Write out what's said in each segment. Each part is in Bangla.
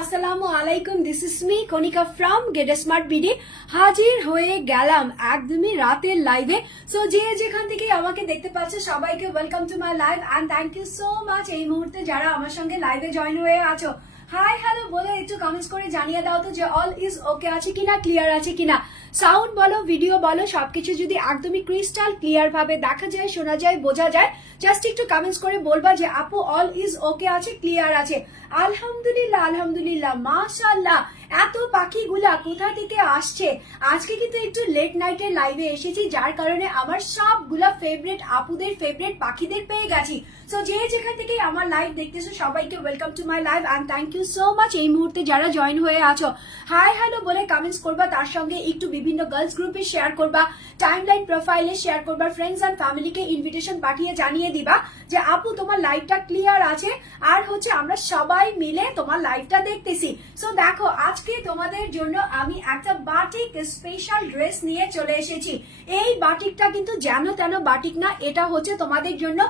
আসসালামু আলাইকুম this is me Konika from Get Smart BD হাজির হয়ে গেলাম একদমই রাতের লাইভে সো যে যেখান থেকে আমাকে দেখতে পাচ্ছে, সবাইকে welcome to my live and thank you so much এই মুহূর্তে যারা আমার সঙ্গে লাইভে জয়েন হয়ে আছো হাই হ্যালো বলে, একটু কমেন্টস করে জানিয়ে দাও তো যে অল ইজ ওকে আছে কিনা ক্লিয়ার আছে কিনা। সাউন্ড বলো ভিডিও বলো, সবকিছু যদি একদমই ক্রিস্টাল ক্লিয়ার ভাবে দেখা যায়, শোনা যায়, বোঝা যায় জাস্ট একটু কমেন্টস করে বলবা যে, আপু অল ইজ ওকে আছে ক্লিয়ার আছে। আলহামদুলিল্লাহ আলহামদুলিল্লাহ, মাশাআল্লাহ। এত পাখিগুলা কোথা থেকে আসছে? আজকে কিন্তু একটু লেট নাইটের লাইভে এসেছি, যার কারণে আমার সবগুলা ফেভারিট আপুদের ফেভারিট পাখিদের পেয়ে গেছি। সো যে যেখান থেকে আমার লাইভ দেখতেছো, সবাইকে welcome to my live and thank you so much এই মুহূর্তে যারা জয়েন হয়ে আছো। হাই হ্যালো বলে কমেন্টস করবা, তার সঙ্গে একটু বিভিন্ন গার্লস গ্রুপে শেয়ার করবা টাইম লাইন প্রোফাইলে শেয়ার করবা ফ্রেন্ডস অ্যান্ড ফ্যামিলিকে ইনভিটেশন পাঠিয়ে জানিয়ে দিবা যে, আপু, তোমার লাইভটা ক্লিয়ার আছে। আর হচ্ছে আমরা সবাই মিলে তোমার লাইভটা দেখতেছি। সো দেখো আজকে তোমাদের জন্য আমি একটা বাটিক স্পেশাল ড্রেস নিয়ে চলে এসেছি। এই বাটিকটা কিন্তু যেন তেন বাটিক না, এটা হচ্ছে তোমাদের জন্য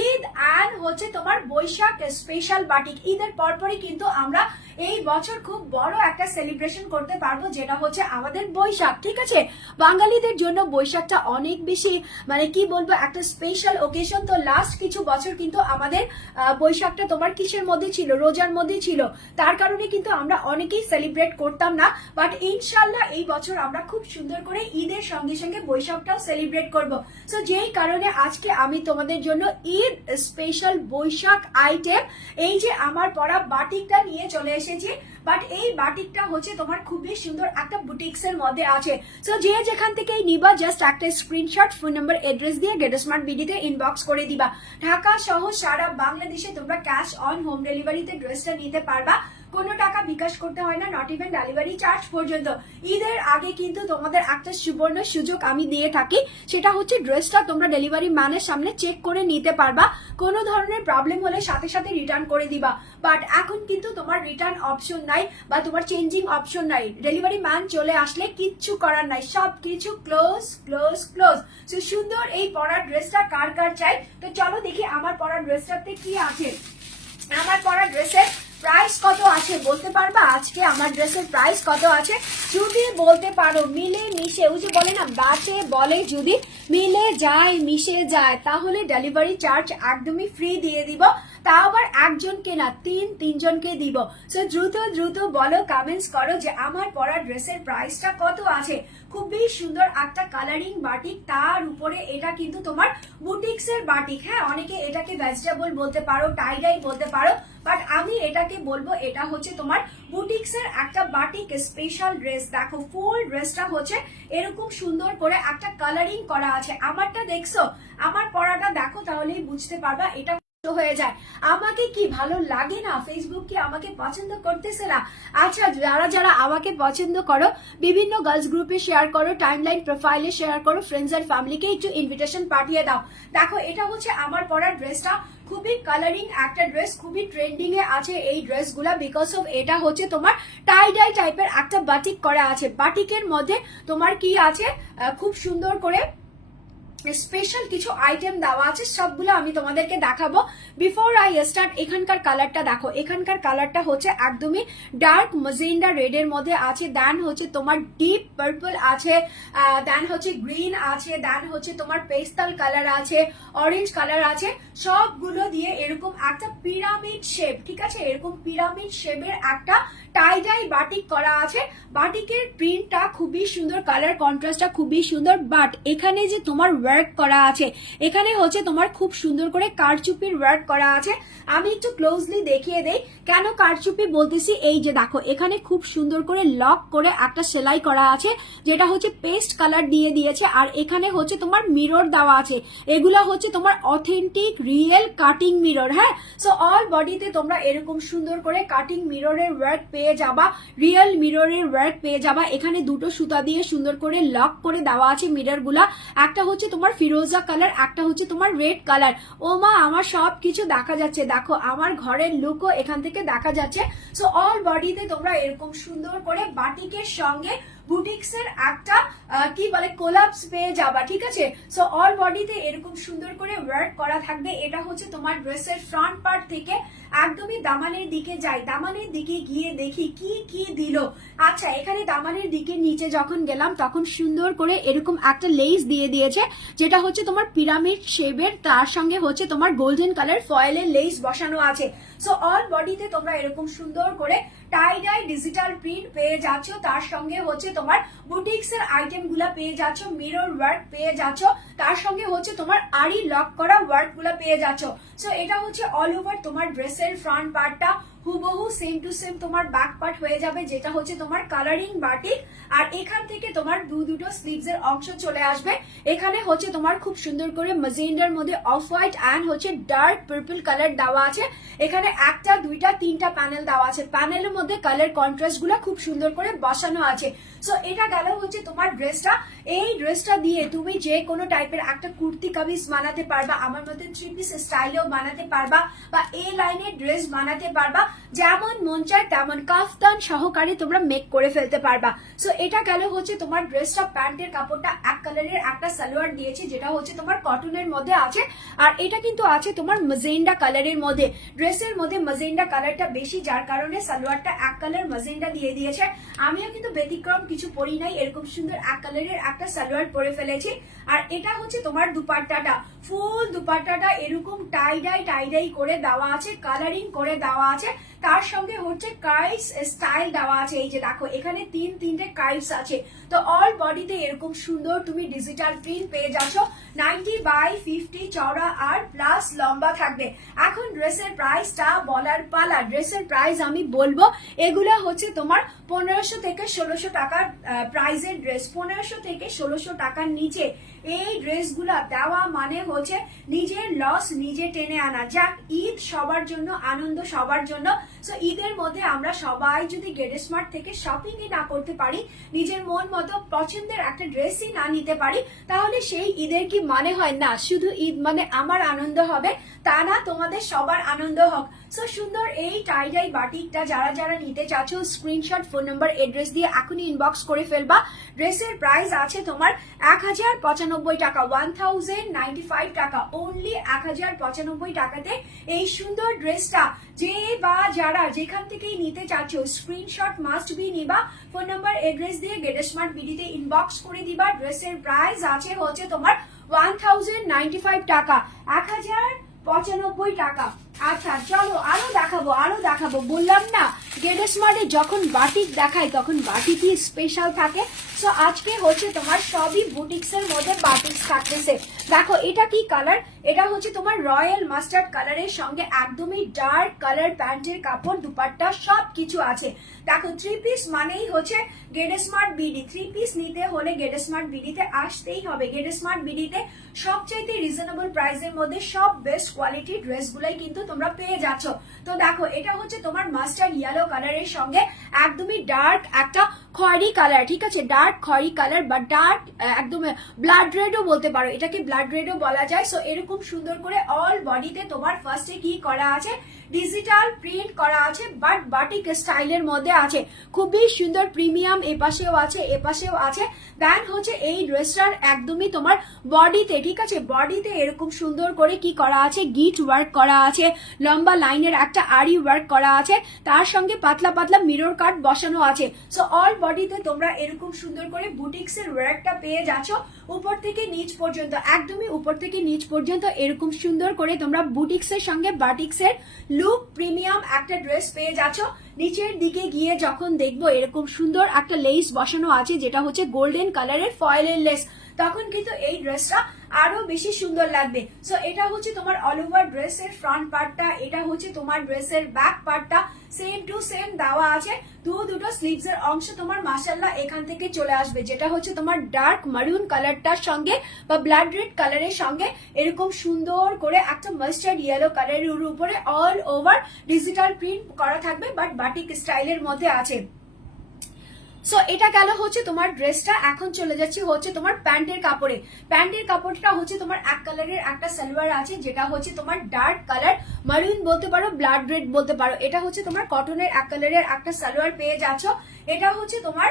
ঈদ অ্যান্ড হচ্ছে তোমার বৈশাখ স্পেশাল বাটিক। ঈদের পরপরই কিন্তু আমরা এই বছর খুব বড় একটা সেলিব্রেশন করতে পারব, যেটা হচ্ছে আমাদের বৈশাখ, ঠিক আছে? বাঙালিদের জন্য বৈশাখটা অনেক বেশি মানে কি বলব, একটা স্পেশাল ওকেশন তো লাস্ট কিছু বছর কিন্তু আমাদের বৈশাখটা তোমার কিসের মধ্যে ছিল? রোজার মধ্যে ছিল। তার কারণে কিন্তু আমরা অনেকেই সেলিব্রেট করতাম না বাট ইনশাল্লাহ এই বছর আমরা খুব সুন্দর করে ঈদের সঙ্গে সঙ্গে বৈশাখটাও সেলিব্রেট করব। সো যেই কারণে আজকে আমি তোমাদের জন্য ঈদ স্পেশাল বৈশাখ আইটেম এই যে আমার পরা বাটিকটা নিয়ে চলে এসেছি বাট এই বাটিকটা হচ্ছে তোমার খুবই সুন্দর একটা বুটিক্স এর মধ্যে আছে। সো যে যেখান থেকেই নিবা জাস্ট একটা স্ক্রিনশট ফোন নাম্বার এড্রেস দিয়ে গেট স্মার্ট বিডিতে ইনবক্স করে দিবা। ঢাকা সহ সারা বাংলাদেশে তোমরা ক্যাশ অন হোম ডেলিভারিতে ড্রেসটা নিতে পারবা। কোনো টাকা বিকাশ করতে হয় না নট ইভেন ডেলিভারি চার্জ পর্যন্ত। ঈদের আগে কিন্তু তোমাদের একটা সুবর্ণ সুযোগ আমি দিয়ে থাকি, সেটা হচ্ছে ড্রেসটা তোমরা ডেলিভারি ম্যানের সামনে চেক করে নিতে পারবা। কোনো ধরনের প্রবলেম হলে সাথে সাথে রিটার্ন করে দিবা। বাট এখন কিন্তু তোমার রিটার্ন অপশন নাই বা তোমার চেঞ্জিং অপশন নাই। ডেলিভারি ম্যান চলে আসলে কিচ্ছু করার নাই সব কিছু ক্লোজ ক্লোজ ক্লোজ সো সুন্দর এই পরার ড্রেসটা কার কার চাই? তো চলো দেখি আমার পরার ড্রেসটাতে কি আছে। আমার পরা ড্রেসের প্রাইস কত আছে বলতে পারবা? আজকে আমার ড্রেসের প্রাইস কত আছে? যদি বলতে পারো, মিলে মিশে, ওই যে বলে না, বাঁচে বলে যদি মিলে যায়, মিশে যায়, তাহলে ডেলিভারি চার্জ একদমই ফ্রি দিয়ে দিব। তা আবার একজনকে না, তিন, তিনজনকে দিব। সো দ্রুত দ্রুত বলো কমেন্টস করো যে আমার পরা ড্রেসের প্রাইসটা কত আছে? খুবই সুন্দর একটা কালারিং বাটিক তার উপরে এটা কিন্তু তোমার বুটিক্স এর বাটিক হ্যাঁ অনেকে এটাকে ভেজিটেবল বলতে পারো টাইডাই বলতে পারো বাট আমি এটাকে বলব, এটা হচ্ছে তোমার বুটিক্স এর একটা বাটিক স্পেশাল ড্রেস দেখো ফুল ড্রেসটা হচ্ছে এরকম সুন্দর করে একটা কালারিং করা আছে। আমারটা দেখছ? আমার পরাটা দেখো, তাহলেই বুঝতে পারবা, এটা হয়ে যায়। আমাকে কি ভালো লাগে না? ফেসবুক কি আমাকে পছন্দ করতেছে না? আচ্ছা যারা যারা আমাকে পছন্দ করো, বিভিন্ন গার্লস গ্রুপে শেয়ার করো টাইমলাইন প্রোফাইলে শেয়ার করো ফ্রেন্ডস এন্ড ফ্যামিলিকে একটু ইনভিটেশন পাঠিয়ে দাও। দেখো, এটা হচ্ছে আমার পরার ড্রেসটা। খুবই কালারিং একটা ড্রেস খুবই ট্রেন্ডিং এ আছে এই ড্রেসগুলা বিকজ অফ এটা হচ্ছে তোমার টাই ডাই টাইপের একটা বাটিক করা আছে। বাটিকের মধ্যে তোমার কি আছে? খুব সুন্দর করে স্পেশাল কিছু আইটেম দেওয়া আছে, সবগুলো আমি তোমাদেরকে দেখাবো। বিফোর আই স্টার্ট এখানকার কালারটা দেখো। এখানকার কালারটা হচ্ছে একদমই ডার্ক মজেন্ডা রেড এর মধ্যে আছে। দেন হচ্ছে তোমার ডিপ পার্পল আছে দেন হচ্ছে গ্রিন আছে দেন হচ্ছে তোমার পেস্তাল কালার আছে অরেঞ্জ কালার আছে। সবগুলো দিয়ে এরকম একটা পিরামিড শেপ ঠিক আছে? এরকম পিরামিড শেপের একটা টাই ডাই বাটিক করা আছে। বাটিকের প্রিন্টটা খুবই সুন্দর কালার কন্ট্রাস্টটা খুবই সুন্দর বাট এখানে যে তোমার ওয়ার্ক করা আছে। এখানে হচ্ছে তোমার খুব সুন্দর করে কারচুপির ওয়ার্ক করা আছে। আমি একটু ক্লোজলি দেখিয়ে দেই। কেন কারচুপি বলতেছি? এই যে দেখো, এখানে খুব সুন্দর করে লক করে একটা সেলাই করা আছে, যেটা হচ্ছে পেস্ট কালার দিয়ে দিয়েছে। আর এখানে হচ্ছে তোমার মিরর দেওয়া আছে। এগুলা হচ্ছে তোমার অথেন্টিক রিয়েল কাটিং মিরর হ্যাঁ? সো অল বডিতে তোমরা এরকম সুন্দর করে কাটিং মিররের ওয়ার্ক পেয়ে যাবা। রিয়েল মিররের ওয়ার্ক পেয়ে যাবা। এখানে দুটো সুতা দিয়ে সুন্দর করে লক করে দেওয়া আছে মিররগুলা। একটা হচ্ছে তোমার তোমার ফিরোজা কালার, একটা হচ্ছে তোমার রেড কালার। ও মা, আমার সব কিছু দেখা যাচ্ছে। দেখো, আমার ঘরের লুকও এখান থেকে দেখা যাচ্ছে। সো অল বডিতে তোমরা এরকম সুন্দর করে বাটিকের সঙ্গে বুটিক্সের একটা কি বলে কোলাপস পেয়ে যাবা, ঠিক আছে? সো অল বডিতে এরকম সুন্দর করে ওয়ার্ক করা থাকবে। এটা হচ্ছে তোমার ড্রেসের ফ্রন্ট পার্ট থেকে একদমই দামানের দিকে যাই। দামানের দিকে গিয়ে দেখি কি কি দিল। আচ্ছা এখানে দামানের দিকে নিচে যখন গেলাম, তখন সুন্দর করে এরকম একটা লেস দিয়ে দিয়েছে, যেটা হচ্ছে তোমার পিরামিড শেপের তার সঙ্গে হচ্ছে তোমার গোল্ডেন কালার ফয়েলের লেস বসানো আছে। সো অল বডিতে তোমরা এরকম সুন্দর করে টাই ডিজিটাল প্রিন্ট পেয়ে যাচ্ছ, তার সঙ্গে হচ্ছে তোমার বুটিক্স এর আইটেমগুলা পেয়ে যাচ্ছ, মিরর ওয়ার্ক পেয়ে যাচ্ছ, তার সঙ্গে হচ্ছে তোমার আড়ি লক করা ওয়ার্কগুলা পেয়ে যাচ্ছ। সো এটা হচ্ছে অল ওভার তোমার ড্রেসের ফ্রন্ট পার্টটা হুবহু সেম টু সেম তোমার ব্যাক পার্ট হয়ে যাবে, যেটা হচ্ছে তোমার কালারিং বাটিক আর এখান থেকে তোমার দু দুটো স্লিভস এর অংশ চলে আসবে। এখানে হচ্ছে তোমার খুব সুন্দর করে মাজেন্ডার মধ্যে অফ হোয়াইট অ্যান্ড হচ্ছে ডার্ক পার্পল কালার দেওয়া আছে। এখানে একটা, দুইটা, তিনটা প্যানেল দেওয়া আছে। প্যানেলের মধ্যে কালার কন্ট্রাস্টগুলো খুব সুন্দর করে বসানো আছে। সো এটা গেল হচ্ছে তোমার ড্রেসটা এই ড্রেসটা দিয়ে তুমি যে কোনো টাইপের একটা কুর্তি, কামিজ বানাতে পারবা, আমার মধ্যে থ্রি পিস স্টাইলেও বানাতে পারবা, বা এই লাইনের ড্রেস বানাতে পারবা। যেমন মন চায় তেমন কাফতান সহকারে তোমরা মেক করে ফেলতে পারবা। সো এটা গেল হচ্ছে তোমার ড্রেসটা প্যান্টের কাপড়টা এক কালারের একটা সালোয়ার দিয়েছে, যেটা হচ্ছে তোমার কটনের মধ্যে আছে। আর এটা কিন্তু আছে তোমার মাজেন্ডা কালারের মধ্যে। ড্রেসের মধ্যে মাজেন্ডা কালারটা বেশি, যার কারণে সালোয়ারটা এক কালার মাজেন্ডা দিয়ে দিয়েছে। আমিও কিন্তু ব্যতিক্রম কিছু পরি নাই, এরকম সুন্দর এক কালারের একটা সালোয়ার পরে ফেলেছি। আর এটা হচ্ছে তোমার দুপাট্টাটা। ফুল দুপাট্টাটা এরকম টাই ডাই টাই ডাই করে দেওয়া আছে কালারিং করে দেওয়া আছে। তার সঙ্গে হচ্ছে কাইস স্টাইল দেওয়া আছে। এই যে দেখো, এখানে তিন, তিনটে কাইস আছে। তো অল বডিতে এরকম সুন্দর তুমি ডিজিটাল প্রিন্ট পেয়ে যাচ্ছ। নাইনটি বাই ফিফটি চওড়া আর প্লাস লম্বা থাকবে। এখন ড্রেসের প্রাইসটা বলার পালা। ড্রেসের প্রাইস আমি বলব, এগুলো হচ্ছে তোমার পনেরোশো থেকে ষোলোশো টাকার প্রাইজের ড্রেস পনেরোশো থেকে ষোলোশো টাকার নিচে এই ড্রেসগুলা দেওয়া মানে হচ্ছে নিজের লস নিজে টেনে আনা। যাক, ঈদ সবার জন্য, আনন্দ সবার জন্য। সো ঈদের মধ্যে আমরা সবাই যদি গেডে স্মার্ট থেকে শপিংই না করতে পারি, নিজের মন মতো পছন্দের একটা ড্রেসই না নিতে পারি, তাহলে সেই ঈদের কি মানে হয়? না, শুধু ঈদ মানে আমার আনন্দ হবে, তা না, তোমাদের সবার আনন্দ হোক। সো সুন্দর এই টাইডাই বাটিকটা যারা যারা নিতে চাচ্ছ স্ক্রিনশট ফোন নাম্বার এড্রেস দিয়ে এখনই ইনবক্স করে ফেলবা। ড্রেসের প্রাইস আছে তোমার এক হাজার পঁচানব্বই টাকা ওয়ান থাউজেন্ড নাইনটি ফাইভ টাকা অনলি এক হাজার পঁচানব্বই টাকাতে এই সুন্দর ড্রেসটা যে বা যারা যেখান থেকেই নিতে চাচ্ছ স্ক্রিনশট মাস্ট বি নিবা। ফোন নাম্বার এড্রেস দিয়ে গেট স্মার্ট বিডিতে ইনবক্স করে দিবা। ড্রেসের প্রাইস আছে হচ্ছে তোমার ওয়ান থাউজেন্ড ফাইভ টাকা, এক হাজার পঁচানব্বই টাকা। আচ্ছা চলো আরও দেখাবো আরও দেখাবো। বললাম না গেট স্মার্টে যখন বাটিক দেখায় তখন বাটিকই স্পেশাল থাকে। সো আজকে হচ্ছে তোমার সবই বুটিক্স এর মধ্যে বাটিক্স থাকতেছে। দেখো, এটা কি কালার এটা হচ্ছে তোমার রয়্যাল মাস্টার্ড কালারের সঙ্গে একদমই ডার্ক কালার প্যান্টের কাপড়, দুপাট্টা সব কিছু আছে। দেখো থ্রি পিস মানেই হচ্ছে Get Smart BD. Three piece নিতে হলে গেট স্মার্ট বিডিতে আসতেই হবে। গেট স্মার্ট বিডিতে সবচাইতে রিজনেবল প্রাইসের মধ্যে সব বেস্ট কোয়ালিটি ড্রেসগুলাই কিন্তু তোমরা পেয়ে যাচ্ছ। তো দেখো, এটা হচ্ছে তোমার মাস্টার্ড ইয়েলো কালারের সঙ্গে একদমই ডার্ক একটা খয়েরি কালার ঠিক আছে? ডার্ক খয়েরি কালার বা ডার্ক একদম ব্লাড রেডও বলতে পারো। এটাকে ব্লাড রেডও বলা যায়। সো এরকম সুন্দর করে অল বডিতে তোমার ফার্স্টে কি করা আছে? ডিজিটাল প্রিন্ট করা আছে বাট বাটিক স্টাইলের মধ্যে আছে। খুবই সুন্দর প্রিমিয়াম এপাশেও আছে এপাশেও আছে। দেন হচ্ছে এই ড্রেসটার একদমই তোমার বডিতে, ঠিক আছে? বডিতে এরকম সুন্দর করে কি করা আছে? গিট ওয়ার্ক করা আছে, লম্বা লাইনের একটা আড়ি ওয়ার্ক করা আছে, তার সঙ্গে পাতলা পাতলা মিরর কাট বসানো আছে। সো অল বডিতে তোমরা এরকম সুন্দর করে বুটিক্স এর ওয়ার্কটা পেয়ে যাচ্ছ। উপর থেকে নিচ পর্যন্ত, একদমই উপর থেকে নিচ পর্যন্ত এরকম সুন্দর করে তোমরা বুটিক্স এর সঙ্গে বাটিক্স এর লুক প্রিমিয়াম একটা ড্রেস পেয়ে যাচ্ছ। নিচের দিকে গিয়ে যখন দেখব এরকম সুন্দর একটা লেস বসানো আছে, যেটা হচ্ছে গোল্ডেন কালারের ফয়েলের লেস তখন কিন্তু এই ড্রেসটা আরও বেশি সুন্দর লাগবে। সো এটা হচ্ছে তোমার অল ওভার ড্রেসের ফ্রন্ট পার্টটা এটা হচ্ছে তোমার ড্রেসের ব্যাক পার্টটা সেম টু সেম দেওয়া আছে। দু দুটো স্লিভস এর অংশ তোমার মাসাল্লাহ এখান থেকে চলে আসবে, যেটা হচ্ছে তোমার ডার্ক মারুন কালারটার সঙ্গে বা ব্লাড রেড কালারের সঙ্গে এরকম সুন্দর করে একটা মাস্টার্ড ইয়েলো কালারের উপরে অল ওভার ডিজিটাল প্রিন্ট করা থাকবে বাট বাটিক স্টাইলের মধ্যে আছে। সো এটা গেল হচ্ছে তোমার ড্রেসটা এখন চলে যাচ্ছি হচ্ছে তোমার প্যান্টের কাপড়ে। প্যান্টের কাপড়টা হচ্ছে তোমার এক কালারের একটা সালোয়ার আছে, যেটা হচ্ছে তোমার ডার্ক কালার মারুন বলতে পারো ব্লাড রেড বলতে পারো। এটা হচ্ছে তোমার কটনের এক কালারের একটা সালোয়ার পেয়ে যাচ্ছ। এটা হচ্ছে তোমার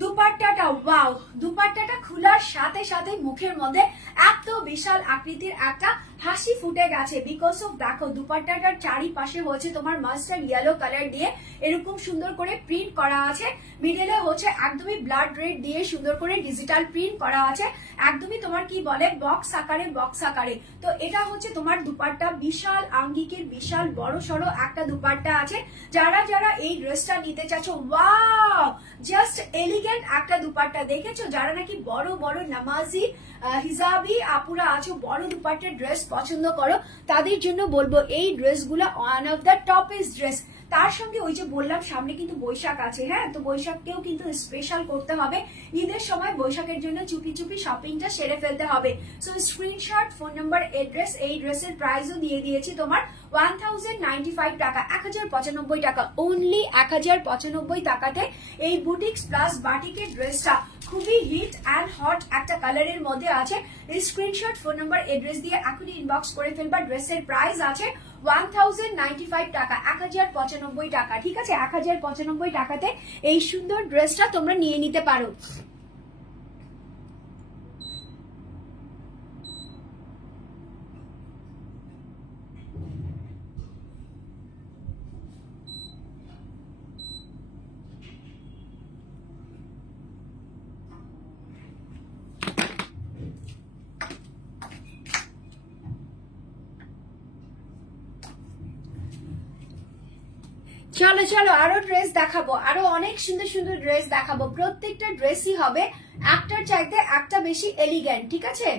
দুপাট্টাটা ওয়াও দুপাট্টাটা খোলার সাথে সাথে মুখের মধ্যে এত বিশাল আকৃতির একটা হাসি ফুটে গেছে। বিকজ অফ দেখো, দুপাট্টাটার চারিপাশে হচ্ছে তোমার মাস্টার ইয়েলো কালার দিয়ে এরকম সুন্দর করে প্রিন্ট করা আছে। মিডলে হচ্ছে একদমই ব্লাড রেড দিয়ে সুন্দর করে ডিজিটাল প্রিন্ট করা আছে। একদমই তোমার কি বলে বক্স আকারে বক্স আকারে। তো এটা হচ্ছে তোমার দুপাট্টা বিশাল আঙ্গিকের বিশাল বড় সড়ো একটা দুপাট্টা আছে। যারা যারা এই ড্রেসটা নিতে চাচ্ছ ওয়াও জাস্ট এলিগেন্ট একটা দুপাট্টা। দেখেছ? যারা নাকি বড় বড় নামাজি হিজাবি আপুরা আছো, বড় দুপাট্টার ড্রেস পছন্দ করো তাদের জন্য বলব এই ড্রেসগুলো one of the topest dress তার সঙ্গে ওই যে বললাম, সামনে কিন্তু বৈশাখ আছে হ্যাঁ? তো বৈশাখকেও কিন্তু স্পেশাল করতে হবে। ঈদের সময় বৈশাখের জন্য চুপি চুপি শপিংটা সেরে ফেলতে হবে। So screenshot phone number address এই ড্রেসের প্রাইসও দিয়ে দিয়েছি তোমার ওয়ান থাউজেন্ড নাইনটি ফাইভ টাকা, এক হাজার পঁচানব্বই টাকা। অনলি এক হাজার পঁচানব্বই টাকাতে এই বুটিক্স প্লাস বাটিকের ড্রেসটা খুবই হিট অ্যান্ড হট একটা কালারের মধ্যে আছে। স্ক্রিনশট ফোন নাম্বার এড্রেস দিয়ে এখনই ইনবক্স করে ফেলবা ড্রেসের প্রাইস আছে। ওয়ান থাউজেন্ড নাইনটি ফাইভ টাকা, এক হাজার পঁচানব্বই টাকা, ঠিক আছে? এক হাজার পঁচানব্বই টাকাতে এই সুন্দর ড্রেসটা তোমরা নিয়ে নিতে পারো। চলো চলো, আরও ড্রেস দেখাবো, আরও অনেক সুন্দর সুন্দর ড্রেস দেখাবো। প্রত্যেকটা ড্রেসই হবে একটার চাইতে একটা বেশি এলিগ্যান্ট ঠিক আছে?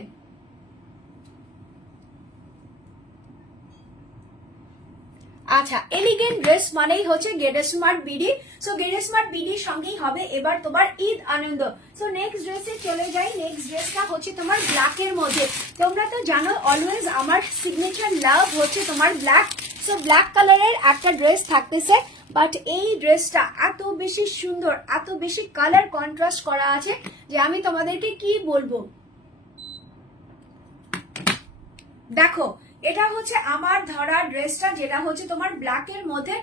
আচ্ছা এলিগেন্ট ড্রেস মানেই হচ্ছে Get Smart BD so Get Smart বিডির সঙ্গেই হবে এবার তোমার ঈদ আনন্দ। সো নেক্সট ড্রেসে চলে যাই নেক্সট ড্রেসটা হচ্ছে তোমার ব্ল্যাকের মধ্যে। তোমরা তো জানো অলওয়েজ আমার সিগনেচার লাভ হচ্ছে তোমার ব্ল্যাক সো ব্ল্যাক কালারের একটা ড্রেস থাকতেছে বাট এই ড্রেসটা এত বেশি সুন্দর, এত বেশি কালার কন্ট্রাস্ট করা আছে যে আমি তোমাদেরকে কি বলব? দেখো, এটা হচ্ছে আমার ধরা ড্রেসটা যেটা হচ্ছে তোমার ব্ল্যাকের মধ্যে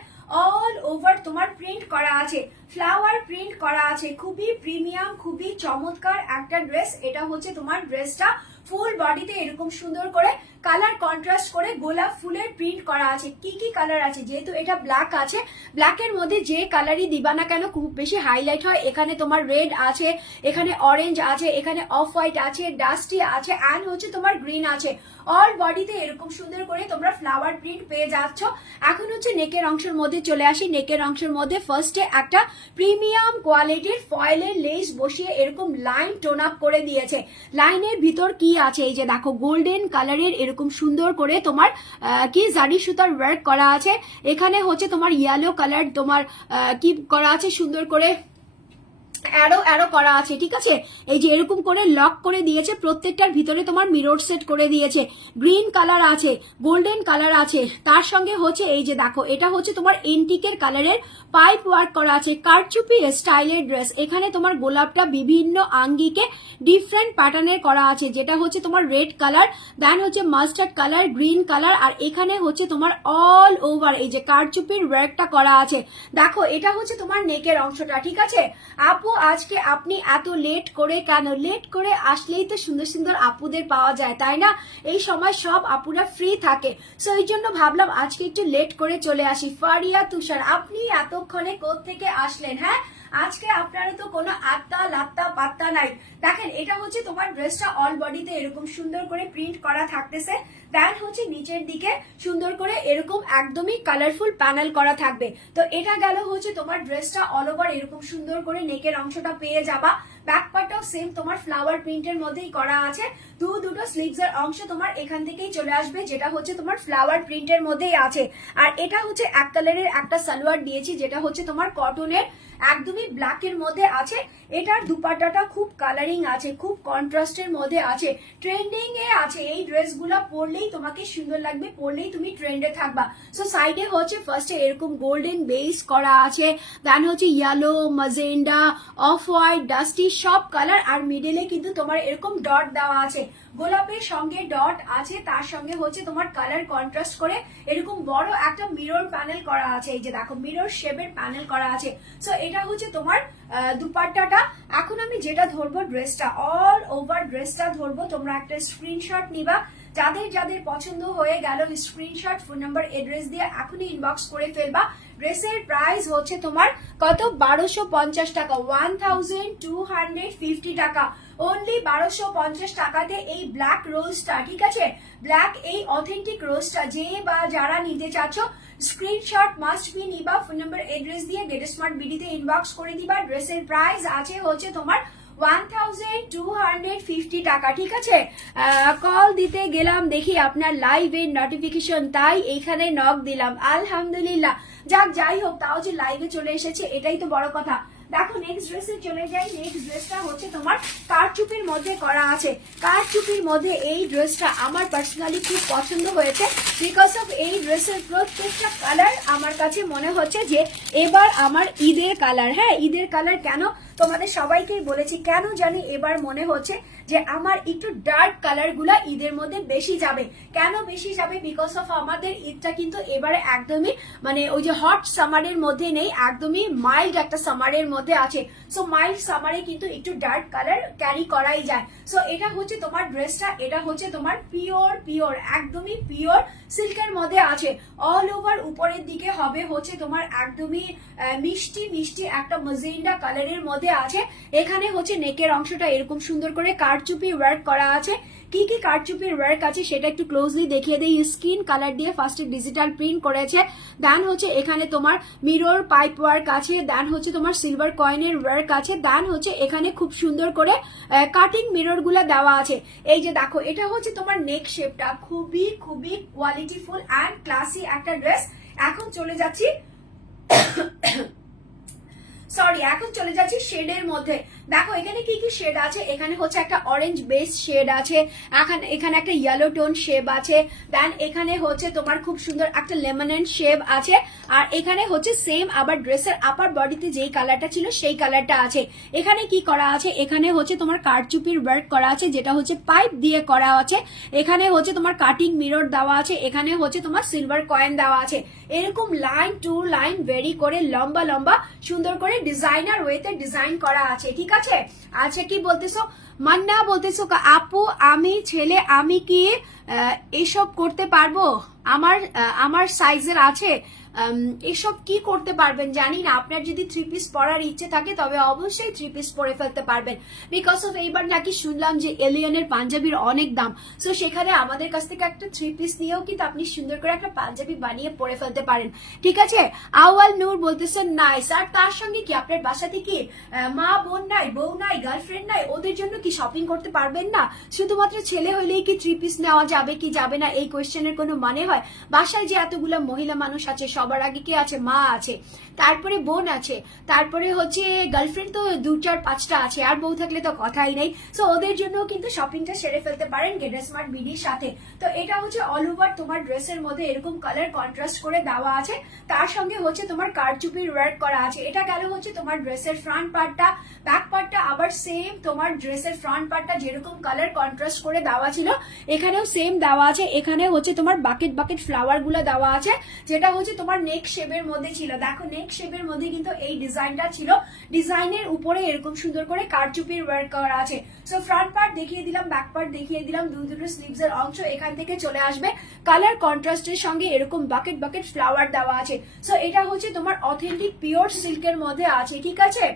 অল ওভার তোমার প্রিন্ট করা আছে। ফ্লাওয়ার প্রিন্ট করা আছে, খুবই প্রিমিয়াম খুবই চমৎকার একটা ড্রেস এটা হচ্ছে তোমার ড্রেসটা ফুল বডিতে এরকম সুন্দর করে কালার কন্ট্রাস্ট করে গোলাপ ফুলের প্রিন্ট করা আছে। কি কি কালার আছে? যেহেতু এটা ব্ল্যাক আছে ব্ল্যাকের মধ্যে যে কালারই দিবা না কেন, খুব বেশি হাইলাইট হয়। এখানে তোমার রেড আছে, এখানে অরেঞ্জ আছে, এখানে অফ হোয়াইট আছে ডাস্টি আছে অ্যান্ড হচ্ছে তোমার গ্রিন আছে। অল বডিতে এরকম সুন্দর করে তোমরা ফ্লাওয়ার প্রিন্ট পেয়ে যাচ্ছ। এখন হচ্ছে নেকের অংশের মধ্যে চলে আসি। নেকের অংশের মধ্যে ফার্স্টে একটা প্রিমিয়াম কোয়ালিটির ফয়েলের লেস বসিয়ে এরকম লাইন টোন আপ করে দিয়েছে। লাইনের ভিতর কি আছে, এই যে দেখো গোল্ডেন কালারের এরকম সুন্দর করে তোমার কি জারি সুতার ওয়ার্ক করা আছে। এখানে হচ্ছে তোমার ইয়েলো কালার তোমার কি করা আছে সুন্দর করে? অ্যারো অ্যারো করা আছে, ঠিক আছে? এই যে এরকম করে লক করে দিয়েছে, প্রত্যেকটার ভিতরে তোমার মিরর সেট করে দিয়েছে। গ্রিন কালার আছে গোল্ডেন কালার আছে, তার সঙ্গে হচ্ছে এই যে দেখো, এটা হচ্ছে তোমার এন্টিকের কালারের পাইপ ওয়ার্ক করা আছে, কারচুপি স্টাইলের ড্রেস এখানে তোমার গোলাপটা বিভিন্ন আঙ্গিকে ডিফারেন্ট প্যাটার্নের করা আছে, যেটা হচ্ছে তোমার রেড কালার দেন হচ্ছে মাস্টার্ড কালার গ্রিন কালার আর এখানে হচ্ছে তোমার অল ওভার এই যে কারচুপির ওয়ার্কটা করা আছে। দেখো, এটা হচ্ছে তোমার নেকের অংশটা, ঠিক আছে? আপু আজকে আপনি এত লেট করে কেন? লেট করে আসলেই তো সুন্দর সুন্দর আপুদের পাওয়া যায়, তাই না? এই সময় সব আপুরা ফ্রি থাকে। সো এই জন্য ভাবলাম আজকে একটু লেট করে চলে আসি। ফারিয়া, তুষার, আপনি এতক্ষণে কোথ থেকে আসলেন হ্যাঁ? আজকে আপনারও তো কোনো আত্মা লাত্তা, পাত্তা নাই। দেখেন, এটা হচ্ছে তোমার ড্রেসটা অল বডিতে এরকম সুন্দর করে প্রিন্ট করা থাকতেছে। দেন হচ্ছে নিচের দিকে সুন্দর করে এরকম একদমই কালারফুল প্যানেল করা থাকবে। তো এটা গেল হচ্ছে তোমার ড্রেসটা অল ওভার এরকম সুন্দর করে নেকের অংশটা পেয়ে যাবা। ব্যাক পার্টটাও সেম তোমার ফ্লাওয়ার প্রিন্টের মধ্যেই করা আছে। দু দুটো স্লিভস এর অংশ তোমার এখান থেকেই চলে আসবে, যেটা হচ্ছে তোমার ফ্লাওয়ার প্রিন্টের মধ্যেই আছে। আর এটা হচ্ছে এক কালারের একটা সালোয়ার দিয়েছি, যেটা হচ্ছে তোমার কটনের একদমই ব্ল্যাক এর মধ্যে আছে। এটার দুপাট্টাটা খুব কালারিং আছে, খুব কন্ট্রাস্টের মধ্যে আছে। ট্রেন্ডিং এ আছে, এই ড্রেসগুলো পরলেই তোমাকে সুন্দর লাগবে, পরলেই তুমি ট্রেন্ডে থাকবা। সো সাইডে হচ্ছে ফার্স্টে এরকম গোল্ডেন বেস করা আছে দেন হচ্ছে yellow magenta off white dusty সব কালার আর মিডলে কিন্তু তোমার এরকম ডট দেওয়া আছে। গোলাপের সঙ্গে ডট আছে, তার সঙ্গে হচ্ছে তোমার কালার কন্ট্রাস্ট করে এরকম বড় একটা মিরর প্যানেল করা আছে। এই যে দেখো মিরর শেপের প্যানেল করা আছে। সো এটা হচ্ছে তোমার দুপাট্টাটা। এখন আমি যেটা ধরবো ড্রেসটা অল ওভার ড্রেসটা ধরবো। তোমরা একটা স্ক্রিনশট নিবা। যাদের যাদের পছন্দ হয়ে গেল স্ক্রিনশট ফোন নাম্বার এড্রেস দিয়ে এখনই ইনবক্স করে ফেলবা। ড্রেসের প্রাইস হচ্ছে তোমার কত? বারোশো পঞ্চাশ টাকা one thousand two hundred fifty টাকা। অনলি বারোশো পঞ্চাশ টাকাতে এই ব্ল্যাক রোজটা ঠিক আছে? ব্ল্যাক এই অথেন্টিক রোজটা যে বা যারা নিতে চাচ্ছ স্ক্রিনশট মাস্ট বি নিবা ফোন নাম্বার এড্রেস দিয়ে গেট স্মার্ট বিডিতে ইনবক্স করে দিবা। ড্রেসের প্রাইস আছে হচ্ছে তোমার one thousand two hundred fifty টাকা, ঠিক আছে? কল দিতে গেলাম, দেখি আপনার লাইভের নোটিফিকেশন তাই এখানে নক দিলাম। আলহামদুলিল্লাহ। যাক, যাই হোক, তাও যে লাইভে চলে এসেছে, এটাই তো বড় কথা। দেখো নেক্সট ড্রেসে চলে যাই নেক্সট ড্রেসটা হচ্ছে তোমার কারচুপির মধ্যে করা আছে। কারচুপির মধ্যে এই ড্রেসটা আমার পার্সোনালি খুব পছন্দ হয়েছে বিকজ অফ এই ড্রেসের প্রত্যেকটা কালার আমার কাছে মনে হচ্ছে যে এবার আমার ঈদের কালার হ্যাঁ ঈদের কালার কেন? তোমাদের সবাইকেই বলেছি, কেন জানি এবার মনে হচ্ছে যে আমার একটু ডার্ক কালারগুলা ঈদের মধ্যে বেশি যাবে। কেন বেশি যাবে? বিকজ অফ আমাদের ঈদটা কিন্তু এবারে একদমই মানে ওই যে হট সামারের মধ্যে নেই, একদমই মাইল্ড একটা সামারের মধ্যে আছে। সো মাইল্ড সামারে কিন্তু একটু ডার্ক কালার ক্যারি করাই যায়। সো এটা হচ্ছে তোমার ড্রেসটা এটা হচ্ছে তোমার পিওর পিওর একদমই পিওর সিল্কের মধ্যে আছে। অল ওভার উপরের দিকে হবে হচ্ছে তোমার একদমই মিষ্টি মিষ্টি একটা মজেন্ডা কালারের মধ্যে আছে। এখানে হচ্ছে নেকের অংশটা এরকম সুন্দর করে কারচুপি ওয়ার্ক করা আছে। কি কি কারচুপির ওয়ার্ক আছে সেটা একটু ক্লোজলি দেখিয়ে দেই। স্কিন কালার দিয়ে ফার্স্টে ডিজিটাল প্রিন্ট করেছে। দেন হচ্ছে এখানে তোমার মিরর পাইপ ওয়ার্ক আছে। দেন হচ্ছে তোমার সিলভার কয়েনের ওয়ার্ক আছে। দেন হচ্ছে এখানে খুব সুন্দর করে কাটিং মিররগুলা দেওয়া আছে। এই যে দেখো, এটা হচ্ছে তোমার নেক শেপটা খুবই খুবই কোয়ালিটিফুল অ্যান্ড ক্লাসি একটা ড্রেস এখন চলে যাচ্ছি। সরি এখন চলে যাচ্ছি শেডের মধ্যে। দেখো, এখানে কি কি শেড আছে? এখানে হচ্ছে একটা অরেঞ্জ বেস শেড আছে, এখানে এখানে একটা ইয়েলো টোন শেপ আছে দেন এখানে হচ্ছে তোমার খুব সুন্দর একটা লেমনেন শেপ আছে, আর এখানে হচ্ছে সেম আবার ড্রেসের আপার বডিতে যেই কালারটা ছিল সেই কালারটা আছে। এখানে কি করা আছে? এখানে হচ্ছে তোমার কারচুপির ওয়ার্ক করা আছে, যেটা হচ্ছে পাইপ দিয়ে করা আছে। এখানে হচ্ছে তোমার কাটিং মিরর দেওয়া আছে, এখানে হচ্ছে তোমার সিলভার কয়েন দেওয়া আছে। এরকম লাইন টু লাইন ভেরি করে লম্বা লম্বা সুন্দর করে ডিজাইনার ওয়েতে ডিজাইন করা আছে, ঠিক আছে আচ্ছা কি বলতেছো? মান্না বলতেছো আপু আমি ছেলে আমি কি এসব করতে পারব? আমার আমার সাইজের আছে এসব কি করতে পারবেন জানি না। আপনার যদি থ্রি পিস পরার ইচ্ছে থাকে, তবে অবশ্যই থ্রি পিস পরে ফেলতে পারবেন। বিকজ অফ এইবার নাকি শুনলাম যে এলিয়নের পাঞ্জাবির অনেক দাম। সো সেখানে আমাদের কাছ থেকে একটা থ্রি পিস নিয়েও কিন্তু আপনি সুন্দর করে একটা পাঞ্জাবি বানিয়ে পরে ফেলতে পারেন। ঠিক আছে? আওয়াল নূর বলতেছেন নাইস আর তার সঙ্গে কি আপনার বাসাতে কি মা বোন নাই, বউ নাই গার্লফ্রেন্ড নাই? ওদের জন্য কি শপিং করতে পারবেন না? শুধুমাত্র ছেলে হলেই কি থ্রি পিস নেওয়া যাবে, কি যাবে না? এই কোয়েশ্চেনের কোনো মানে হয় বাসায় যে এতগুলো মহিলা মানুষ আছে, সবার আগে কে আছে? মা আছে। তারপরে বোন আছে। তারপরে হচ্ছে গার্লফ্রেন্ড তো দু চার পাঁচটা আছে, আর বউ থাকলে তো কথাই নেই। সো ওদের জন্য কিন্তু শপিংটা সেরে ফেলতে পারেন গেটার স্মার্ট বিডির সাথে। তো এটা হচ্ছে অল ওভার তোমার ড্রেসের মধ্যে এরকম কালার কন্ট্রাস্ট করে দেওয়া আছে। তার সঙ্গে হচ্ছে তোমার কারচুপির ওয়ার্ক করা আছে। এটা গেল হচ্ছে তোমার ড্রেসের ফ্রন্ট পার্টটা ব্যাক পার্টটা আবার সেম তোমার ড্রেসের ফ্রন্ট পার্টটা যেরকম কালার কন্ট্রাস্ট করে দেওয়া ছিল, এখানেও সেম দেওয়া আছে। এখানে হচ্ছে তোমার বাকেট বাকেট ফ্লাওয়ারগুলো দেওয়া আছে, যেটা হচ্ছে তোমার নেক শেপের মধ্যে ছিল। দেখো নেক শেপের মধ্যে কিন্তু এই ডিজাইনটা ছিল। ডিজাইনের উপরে এরকম সুন্দর করে কারচুপির ওয়ার্ক করা আছে। সো ফ্রন্ট পার্ট দেখিয়ে দিলাম ব্যাক পার্ট দেখিয়ে দিলাম দুই দুটো স্লিভস এর অংশ এখান থেকে চলে আসবে। কালার কন্ট্রাস্টের সঙ্গে এরকম বাকেট বাকেট ফ্লাওয়ার দেওয়া আছে। সো এটা হচ্ছে তোমার অথেন্টিক পিওর সিল্কের মধ্যে আছে, ঠিক আছে?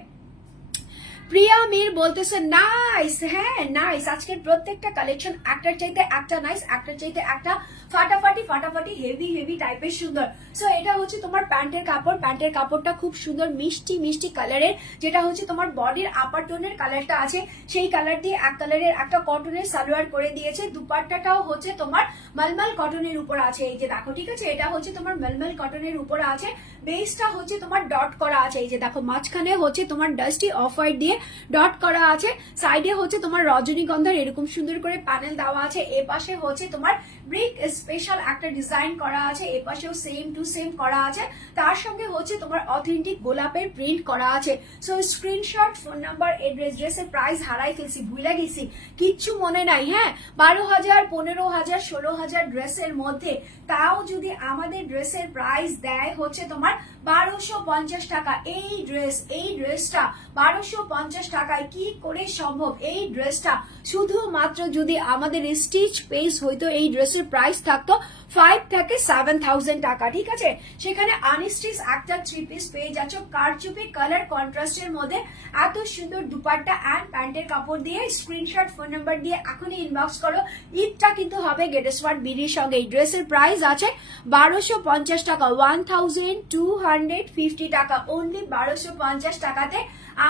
প্রিয়া মীর বলতেছে নাইস হ্যাঁ নাইস আজকের প্রত্যেকটা কালেকশন একটার চাইতে একটা নাইস একটার চাইতে একটা ফাটাফাটি ফাটাফাটি হেভি হেভি টাইপের সুন্দর। সো এটা হচ্ছে তোমার প্যান্টের কাপড়। প্যান্টের কাপড়টা খুব সুন্দর, মিষ্টি মিষ্টি কালারের যেটা হচ্ছে তোমার বডির আপার টোনের কালারটা আছে। সেই কালার দিয়ে এক কালারের একটা কটনের সালোয়ার করে দিয়েছে। দুপাট্টাটাও হচ্ছে তোমার মালমাল কটনের উপর আছে। এই যে দেখো, ঠিক আছে? এটা হচ্ছে তোমার মালমাল কটনের উপর আছে। বেসটা হচ্ছে তোমার ডট করা আছে। এই যে দেখো, মাঝখানে হচ্ছে তোমার ডাস্টি অফ হোয়াইট দিয়ে ডট করা আছে। সাইডে হচ্ছে তোমার রজনীগন্ধার এরকম সুন্দর করে প্যানেল দেওয়া আছে। এ পাশে হচ্ছে তোমার ব্রিক স্পেশাল একটা ডিজাইন করা আছে এ পাশেও সেম টু সেম করা আছে। তার সঙ্গে হচ্ছে তোমার অথেন্টিক গোলাপের প্রিন্ট করা আছে। So screenshot phone number address ড্রেসের প্রাইস হারাই ফেলছি, ভুলে গেছি। কিচ্ছু মনে নাই হ্যাঁ? বারো হাজার, পনেরো হাজার, ষোলো হাজার ড্রেসের মধ্যে তাও যদি আমাদের ড্রেসের প্রাইস দেয় হচ্ছে তোমার বারোশো পঞ্চাশ টাকা। এই ড্রেস এই ড্রেসটা বারোশো পঞ্চাশ টাকায় কি করে সম্ভব? এই ড্রেসটা শুধুমাত্র যদি আমাদের স্টিচ পেস হইতো, এই ড্রেসের প্রাইস থাকতো ফাইভ থেকে সেভেন থাউজেন্ড টাকা, ঠিক আছে? সেখানে আনস্টিচ একটা থ্রি পিস পেয়ে যাচ্ছ। কারচুপি কালার কন্ট্রাস্টের মধ্যে এত সুন্দর দুপাট্টা অ্যান্ড প্যান্টের কাপড় দিয়ে স্ক্রিনশট ফোন নাম্বার দিয়ে এখনই ইনবক্স করো। ঈদটা কিন্তু হবে গেটেসওয়ার্ড বিডির সঙ্গে। এই ড্রেসের প্রাইস আছে বারোশো পঞ্চাশ টাকা, one thousand two hundred fifty টাকা অনলি বারোশো পঞ্চাশ টাকাতে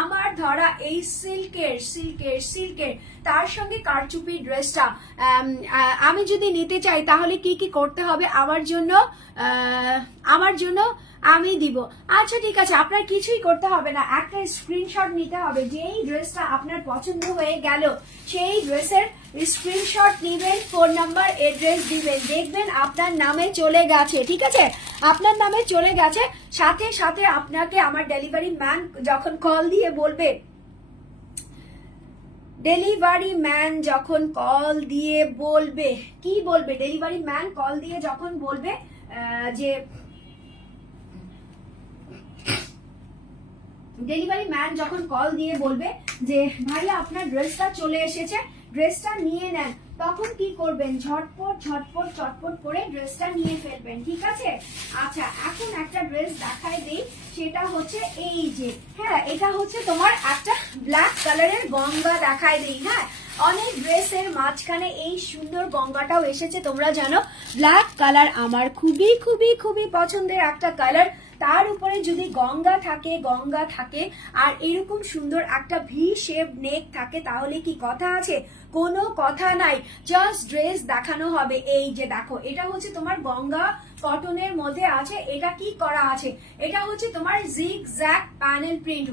আমার ধরা এই সিল্কের সিল্কের সিল্কের, তার সঙ্গে কারচুপি ড্রেসটা। আমি যদি নিতে চাই তাহলে কি কি করতে হবে? আমার জন্য আমার জন্য আমি দিব। আচ্ছা ঠিক আছে, আপনার কিছুই করতে হবে না। একটা স্ক্রিনশট নিতে হবে। যেই ড্রেসটা আপনার পছন্দ হয়ে গেল, সেই ড্রেসের স্ক্রিনশট নেবেন ফোন নাম্বার এড্রেস দিবেন। দেখবেন আপনার নামে চলে গেছে, ঠিক আছে? আপনার নামে চলে গেছে, সাথে সাথে আপনাকে আমার ডেলিভারি ম্যান যখন কল দিয়ে বলবে ডেলিভারি ম্যান যখন কল দিয়ে বলবে, কি বলবে? ডেলিভারি ম্যান কল দিয়ে যখন বলবে যে ডেলিভারি ম্যান যখন কল দিয়ে বলবে যে, ভাইয়া, আপনার ড্রেসটা চলে এসেছে ড্রেসটা নিয়ে নেন। তখন কি করবেন? ঝটপট ঝটপট, চটপট করে ড্রেসটা নিয়ে ফেলবেন, ঠিক আছে? আচ্ছা এখন একটা ড্রেস দেখায় দিই, সেটা হচ্ছে এই যে হ্যাঁ এটা হচ্ছে তোমার একটা ব্ল্যাক কালারের গঙ্গা দেখায় দিই হ্যাঁ? অনেক ড্রেসের মাঝখানে এই সুন্দর গঙ্গাটাও এসেছে, তোমরা জানো? ব্ল্যাক কালার আমার খুবই খুবই খুবই পছন্দের একটা কালার তার উপরে যদি গঙ্গা থাকে গঙ্গা থাকে, আর এরকম সুন্দর একটা ভি শেপ নেক থাকে, তাহলে কি কথা আছে? কোনো কথা নাই। জাস্ট ড্রেস দেখানো হবে। এই যে দেখো, এটা হচ্ছে তোমার গঙ্গা কটনের মধ্যে আছে। এটা কি করা আছে? এটা হচ্ছে তোমার zigzag panel print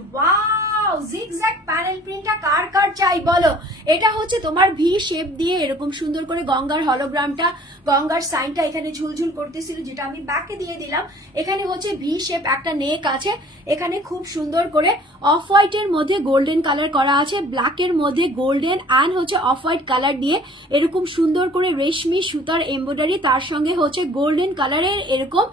wow zigzag panel প্রিন্টটা কার কার চাই বলো? এটা হচ্ছে তোমার ভি শেপ দিয়ে এরকম সুন্দর করে গঙ্গার হলোগ্রামটা গঙ্গার সাইনটা এখানে ঝুলঝুল করতেছিল, যেটা আমি ব্যাকে দিয়ে দিলাম। এখানে হচ্ছে ভি শেপ একটা নেক আছে। এখানে খুব সুন্দর করে অফ হোয়াইটের মধ্যে গোল্ডেন কালার করা আছে ব্ল্যাকের মধ্যে গোল্ডেন অ্যান্ড হচ্ছে অফ হোয়াইট কালার দিয়ে এরকম সুন্দর করে রেশমি সুতার এমব্রয়ডারি তার সঙ্গে হচ্ছে গোল্ডেন কালারের এরকম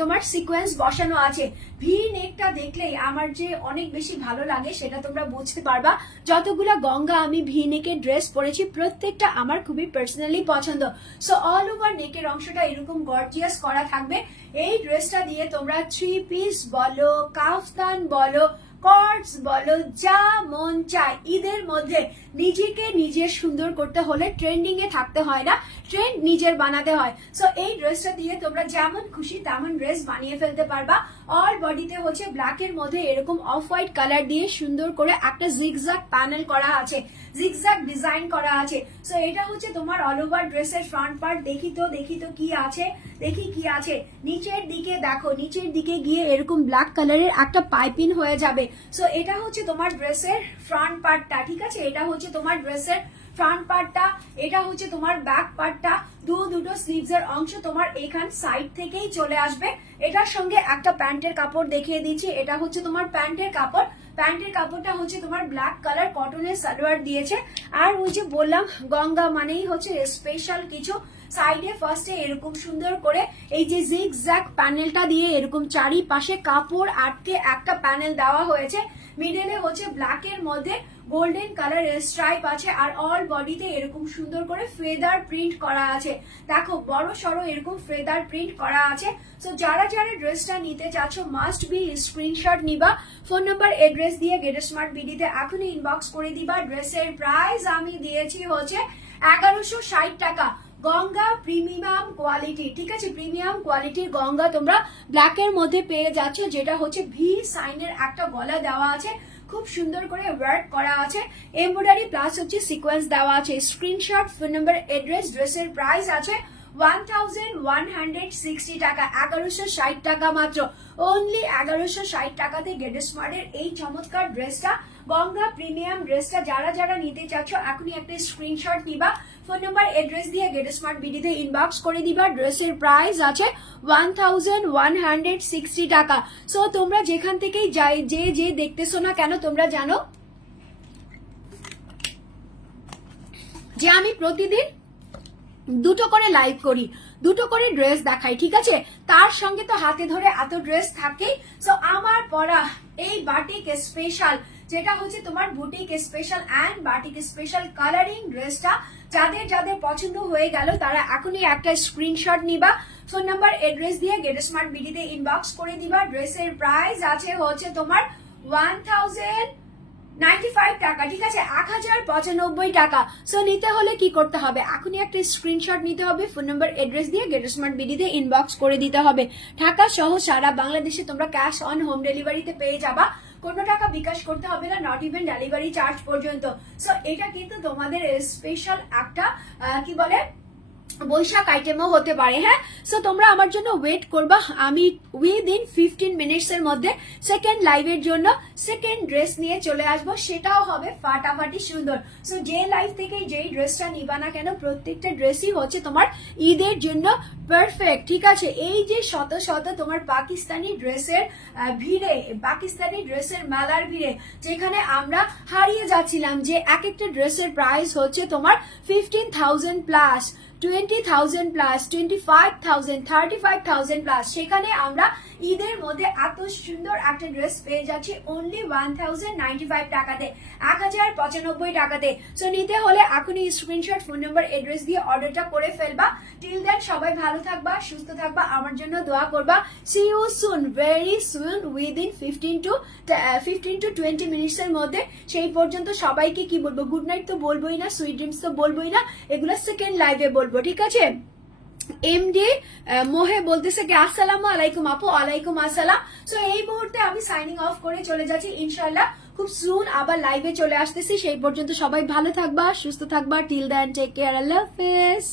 তোমার সিকোয়েন্স বসানো আছে। ভি নেকটা দেখলেই আমার যে অনেক বেশি ভালো লাগে, সেটা তোমরা বুঝতে পারবা। যতগুলো গঙ্গা আমি ভি নেকের ড্রেস পরেছি, প্রত্যেকটা আমার খুবই পার্সোনালি পছন্দ। সো অল ওভার নেকের অংশটা এরকম গর্জিয়াস করা থাকবে। এই ড্রেসটা দিয়ে তোমরা থ্রি পিস বলো, কাফতান বলো কর্ডস বলো যা মন চায়। ঈদের মধ্যে নিজেকে নিজের সুন্দর করতে হলে ট্রেন্ডিং এ থাকতে হয় না ট্রেন্ড নিজের বানাতে হয়। সো এই ড্রেসটা দিয়ে তোমরা যেমন খুশি তেমন ড্রেস বানিয়ে ফেলতে পারবা। অল বডিতে হচ্ছে ব্ল্যাক এর মধ্যে এরকম অফ হোয়াইট কালার দিয়ে সুন্দর করে একটা জিগজ্যাগ প্যানেল করা আছে। জিগজ্যাগ ডিজাইন করা আছে। সো এটা হচ্ছে তোমার অল ওভার ড্রেসের ফ্রন্ট পার্ট দেখি তো দেখি তো কি আছে, দেখি কি আছে। নিচের দিকে দেখো, নিচের দিকে গিয়ে এরকম ব্ল্যাক কালারের একটা পাইপিন হয়ে যাবে। সো এটা হচ্ছে তোমার ড্রেসের ফ্রন্ট পার্টটা ঠিক আছে? এটা হচ্ছে তোমার ড্রেসের ফ্রন্ট পার্টটা এটা হচ্ছে তোমার ব্যাক পার্টটা দু, দুটো স্লিভস এর অংশ তোমার এখান সাইড থেকেই চলে আসবে। এটার সঙ্গে একটা প্যান্টের কাপড় দেখিয়ে দিচ্ছি। এটা হচ্ছে তোমার প্যান্টের কাপড়। প্যান্টের কাপড়টা হচ্ছে তোমার ব্ল্যাক কালার কটনের সালোয়ার দিয়েছে। আর ওই যে বললাম, গঙ্গা মানেই হচ্ছে স্পেশাল কিছু। সাইডে ফার্স্টে এরকম সুন্দর করে এই যে জিগ জ্যাক প্যানেলটা দিয়ে এরকম চারিপাশে কাপড় আটকে একটা প্যানেল দেওয়া হয়েছে। মিডলে হচ্ছে ব্ল্যাক এর মধ্যে গোল্ডেন কালারের স্ট্রাইপ আছে আর অল বডিতে এরকম সুন্দর করে ফেদার প্রিন্ট করা আছে। দেখো, বড় সড়ো এরকম ফেদার প্রিন্ট করা আছে। সো যারা যারা ড্রেসটা নিতে চাচ্ছ মাস্ট বি স্ক্রিনশট নিবা। ফোন নাম্বার এড্রেস দিয়ে গেট স্মার্ট বিডিতে এখনই ইনবক্স করে দিবা। ড্রেসের প্রাইস আমি দিয়েছি হচ্ছে এগারোশো ষাট টাকা। গঙ্গা প্রিমিয়াম কোয়ালিটি, ঠিক আছে? প্রিমিয়াম কোয়ালিটির গঙ্গা তোমরা ব্ল্যাক এর মধ্যে পেয়ে যাচ্ছ, যেটা হচ্ছে ভি সাইনের একটা গলা দেওয়া আছে, খুব সুন্দর করে ওয়ার্ক করা আছে। এমব্রয়ডারি প্লাস হচ্ছে সিকোয়েন্স দেওয়া আছে স্ক্রিনশট ফোন নাম্বার এড্রেস ড্রেসের প্রাইস আছে one thousand one hundred sixty টাকা, এগারোশো ষাট টাকা মাত্র। অনলি এগারোশো ষাট টাকাতে গেট স্মার্টের এই চমৎকার ড্রেসটা গঙ্গা প্রিমিয়াম ড্রেসটা যারা যারা নিতে চাচ্ছ, এখনই একটা স্ক্রিনশট নিবা। ফোন নাম্বার এড্রেস দিয়ে গেট স্মার্ট বিডিতে ইনবক্স করে দিবা। ড্রেসের প্রাইস আছে one thousand one hundred sixty টাকা। সো তোমরা যেখান থেকেই যাই, যে যে দেখতেছো না কেন, তোমরা জানো যে আমি প্রতিদিন দুটো করে লাইভ করি, দুটো করে ড্রেস দেখাই, ঠিক আছে? তার সঙ্গে তো হাতে ধরে এত ড্রেস থাকেই। সো আমার পরা এই বাটিক স্পেশাল যেটা হচ্ছে তোমার boutique special and batik special colouring ড্রেসটা। যাদের যাদের পছন্দ হয়ে গেল, তারা এখনই একটা স্ক্রিনশট নিবা। ফোন নাম্বার এড্রেস দিয়ে গেট স্মার্ট বিডিতে ইনবক্স করে দিবা। ড্রেসের প্রাইস আছে হচ্ছে তোমার ওয়ান থাউজেন্ড ফাইভ টাকা, ঠিক আছে? এক হাজার পঁচানব্বই টাকা। সো নিতে হলে কি করতে হবে? এখনই একটা স্ক্রিনশট নিতে হবে ফোন নাম্বার এড্রেস দিয়ে গেট স্মার্ট বিডিতে ইনবক্স করে দিতে হবে। ঢাকা সহ সারা বাংলাদেশে তোমরা ক্যাশ অন হোম ডেলিভারিতে পেয়ে যাবা। কোনো টাকা বিকাশ করতে হবে না নট ইভেন ডেলিভারি চার্জ পর্যন্ত। সো এটা কিন্তু তোমাদের স্পেশাল একটা কি বলে বৈশাখ আইটেমও হতে পারে হ্যাঁ? সো তোমরা আমার জন্য ওয়েট করবা। আমি উইদিন ফিফটিন মিনিটস এর মধ্যে সেকেন্ড লাইভের জন্য সেকেন্ড ড্রেস নিয়ে চলে আসব। সেটাও হবে ফাটাফাটি সুন্দর। সো যে লাইভ থেকে যেই ড্রেসটা নিবা না কেন, প্রত্যেকটা ড্রেসই হচ্ছে তোমার ঈদের জন্য পারফেক্ট ঠিক আছে? এই যে শত শত তোমার পাকিস্তানি ড্রেসের ভিড়ে, পাকিস্তানি ড্রেসের মেলার ভিড়ে, যেখানে আমরা হারিয়ে যাচ্ছিলাম যে এক একটা ড্রেসের প্রাইস হচ্ছে তোমার ফিফটিন থাউজেন্ড প্লাস সেখানে আমরা ঈদের মধ্যে এত সুন্দর একটা ড্রেস পেয়ে যাচ্ছি অনলি ওয়ান থাউজেন্ড নাইনটি টাকাতে, এক নিতে হলে এখনই স্ক্রিনশট ফোন এড্রেস দিয়ে অর্ডারটা করে ফেলবা। টিল দেন সবাই ভালো থাকবা, সুস্থ থাকবা, আমার জন্য দোয়া করবা। See you soon very soon within fifteen to fifteen to twenty minutes এর মধ্যে। সেই পর্যন্ত সবাইকে কি বলব গুড নাইট তো বলবোই না সুইট ড্রিমস তো বলবোই না, এগুলো সেকেন্ড লাইভে বলব। ঠিক আছে? এমডি মোহে বলতেছে কি, আসসালামু আলাইকুম আপু, আলাইকুম আসসালাম। সো এই মুহূর্তে আমি সাইনিং অফ করে চলে যাচ্ছি ইনশাল্লাহ খুব সুন আবার লাইভে চলে আসতেছি। সেই পর্যন্ত সবাই ভালো থাকবা, সুস্থ থাকবা। টিল দেন টেক কেয়ার আল্লাহ হাফেজ